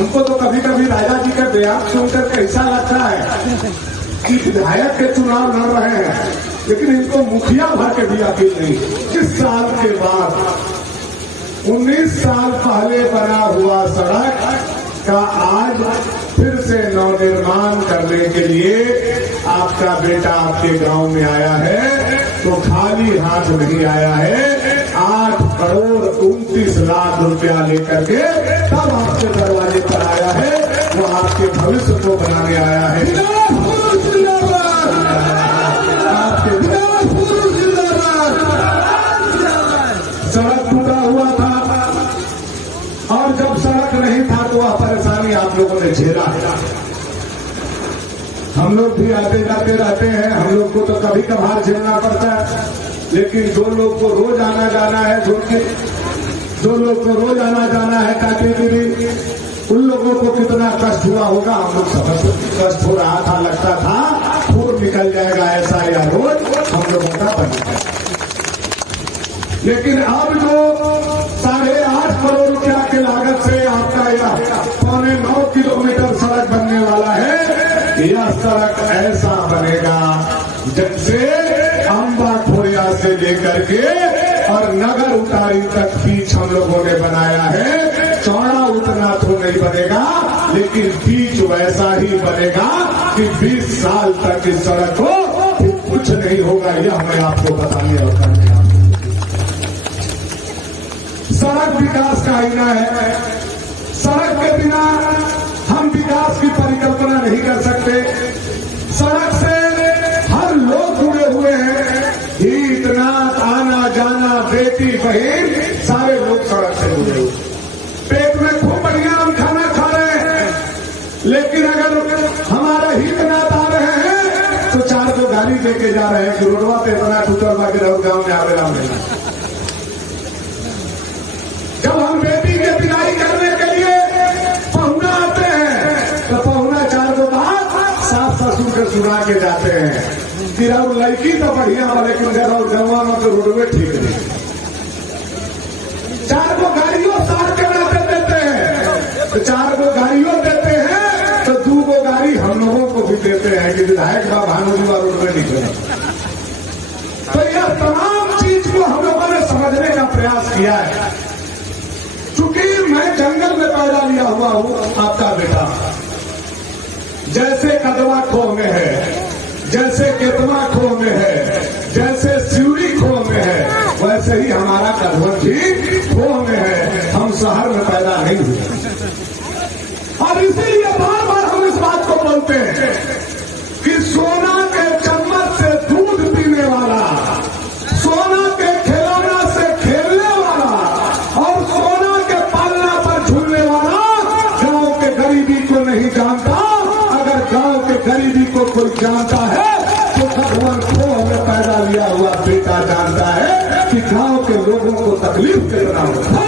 हमको तो कभी कभी राजा जी का बयान सुनकर कैसा लगता है कि विधायक के चुनाव लड़ रहे हैं, लेकिन इनको मुखिया भर के भी अपील नहीं। 20 साल के बाद 19 साल पहले बना हुआ सड़क का आज फिर से नवनिर्माण करने के लिए आपका बेटा आपके गांव में आया है, तो खाली हाथ नहीं आया है। 8 करोड़ 29 लाख रुपया लेकर के तब आपके दरवाजे पर आया है। वो आपके भविष्य को बनाने आया है। सड़क टूटा हुआ था और जब सड़क नहीं था तो वह परेशानी आप लोगों ने झेला है। हम लोग भी आते जाते रहते हैं, हम लोग को तो कभी कभार झेलना पड़ता है, लेकिन जो लोग को रोज आना जाना है जो लोग को रोज आना जाना है टाटीगिरी, उन लोगों को कितना कष्ट हुआ होगा। हम लोग सब कष्ट हो रहा था, लगता था फूल निकल जाएगा ऐसा या रोज हम लोगों का बन जाएगा। लेकिन अब जो 8.5 करोड़ रुपया की लागत से आपका यह 9.25 किलोमीटर सड़क बनने वाला है, यह सड़क ऐसा बनेगा जैसे अम्बा खोया से लेकर के और नगर उतारी तक बीच हम लोगों ने बनाया है। चौड़ा उतना तो नहीं बनेगा, लेकिन बीच वैसा ही बनेगा कि 20 साल तक इस सड़क को कुछ नहीं होगा। यह हमें आपको बताने और करने। सड़क विकास का आईना है। सड़क के बिना हम विकास की परिकल्पना नहीं कर सकते। सड़क से हर लोग जुड़े हुए हैं। इतना आना जाना, बेटी बहन सारे लोग सड़क से जुड़े हुए। पेट में खूब बढ़िया हम खाना खा रहे हैं, लेकिन अगर हमारा हित ना आ रहे हैं तो 4 गाड़ी लेके जा रहे हैं कि रोडवा पे इतना टूटा हुआ कि गांव में आवेला नहीं। जब हम बेटी के विदाई करने के लिए पहुना आते हैं तो पहुना 4 बात सास ससुर के सुना के जाते हैं कि लड़की तो बढ़िया हो, लेकिन जवान हो तो रोडवे ठीक नहीं। 4 गाड़ियों साथ के नाते देते हैं, तो 4 गाड़ियों देते हैं तो 2 गाड़ी हम लोगों को भी देते हैं कि विधायक का भानुजी रोडवे निकले। तो यह तमाम चीज को हम लोगों ने समझने का प्रयास किया है। चूंकि मैं जंगल में पैदा लिया हुआ हूं, आपका बेटा जैसे कदवा खो में है, जैसे केतवा खो में है, जैसे सिवड़ी खो में है, वैसे ही हमारा कदवा भी खो में है। हम शहर में पैदा नहीं हुए और इसीलिए बार बार हम इस बात को बोलते हैं कि सोना के चम्मच से दूध पीने वाला, सोना के खिलौना से खेलने वाला और सोना के पालना पर झूलने वाला गांव के गरीबी को नहीं जानता। अगर गांव के गरीबी को कोई जानता है तो भगवान को हमें पैदा लिया हुआ बेटा जानता है कि गांव के लोगों को तकलीफ कितना होता है।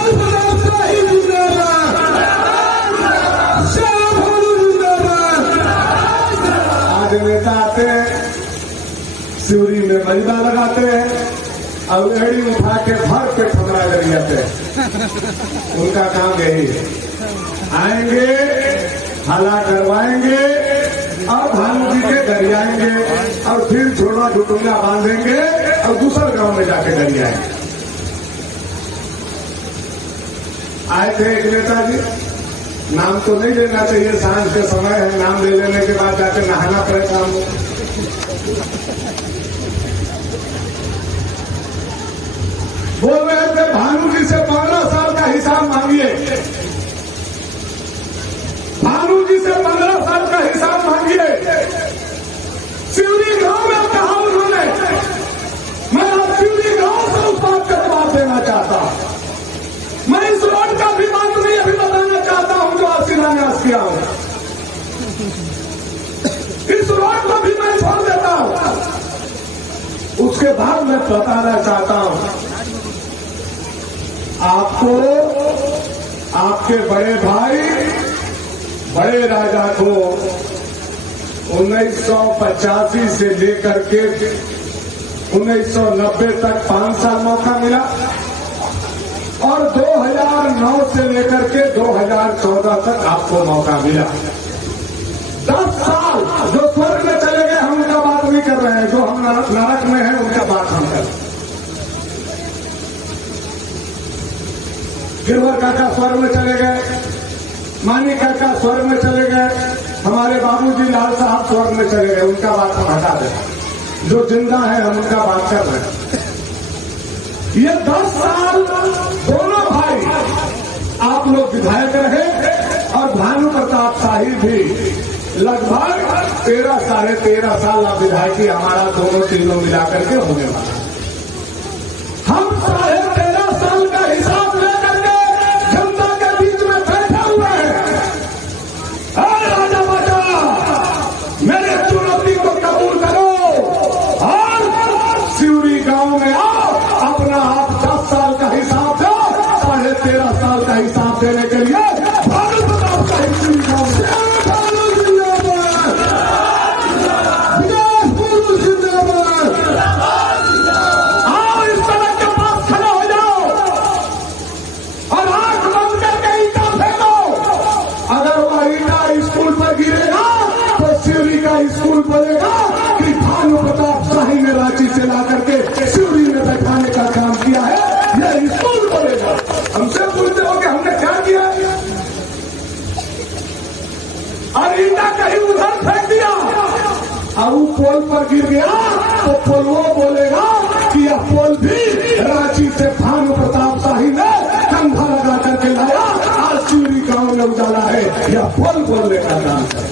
आज नेता आते हैं, सिवरी में मजदा लगाते हैं और एड़ी उठा के भर पे ठमरा कर जाते हैं। उनका काम यही है, आएंगे, हला करवाएंगे और भानु जी के गरियाएंगे और फिर झोड़ा ढुटुंगा बांधेंगे और दूसरे गांव में जाके गरियाएंगे। आए थे एक नेताजी, नाम तो नहीं लेना चाहिए, सांझ के समय है, नाम ले लेने के बाद जाके नहाना पड़े शाम को। बोल रहे थे भानु जी से 15 साल का हिसाब मांगिए, भानु जी से 15 साल का हिसाब मांगिए। सिवरी गांव में कहा उन्होंने, मैं अब सिवरी गांव से उस बात का जवाब देना चाहता हूं। मैं इस रोड का भी बात नहीं अभी बताना चाहता हूं जो शिलान्यास किया हूं। इस रोड को भी मैं छोड़ देता हूं। उसके बाद मैं बताना चाहता हूं आपको, आपके बड़े भाई बड़े राजा को 1985 से लेकर के 1990 तक 5 साल मौका मिला और 2009 से लेकर के 2014 तक आपको मौका मिला। 10 साल जो स्वर्ग में चले गए हम उनका बात नहीं कर रहे हैं, जो हम नरक में हैं उनका बात हम कर रहे हैं। गिरवर काका स्वर्ग में चले गए, मानी काका स्वर्ग में चले गए, हमारे बाबूजी लाल साहब स्वर्ग में चले गए, उनका बात हम हटा दें। जो जिंदा है हम उनका बात कर रहे हैं। ये 10 साल दोनों भाई आप लोग विधायक रहे और भानु प्रताप शाही भी लगभग 13 साढ़े 13 साल आप विधायकी हमारा दोनों तीनों मिलाकर के होने वाला। हम 13.5 साल का हिसाब लेकर के जनता के बीच में बैठे हुए हैं। राजा बाजा मेरे चुनौती को कबूल करो और सिवरी गांव में आओ, अपना आप 10 साल का हिसाब दो, 13.5 साल का हिसाब देने के लिए भानु प्रताप शाही सिवरी गांव में स्कूल बोलेगा कि भानु प्रताप शाही ने रांची से ला करके सिवरी में बैठाने का काम किया है, यह स्कूल बोलेगा। हमसे पूछते हो कि हमने क्या किया, और ईटा कहीं उधर फेंक दिया और वो पोल पर गिर गया तो पोल वो बोलेगा कि यह पोल भी रांची से भानु प्रताप शाही ने कंधा लगा करके लाया, आज सिवरी गांव में उजाला है, यह पोल बोलने का नाम है।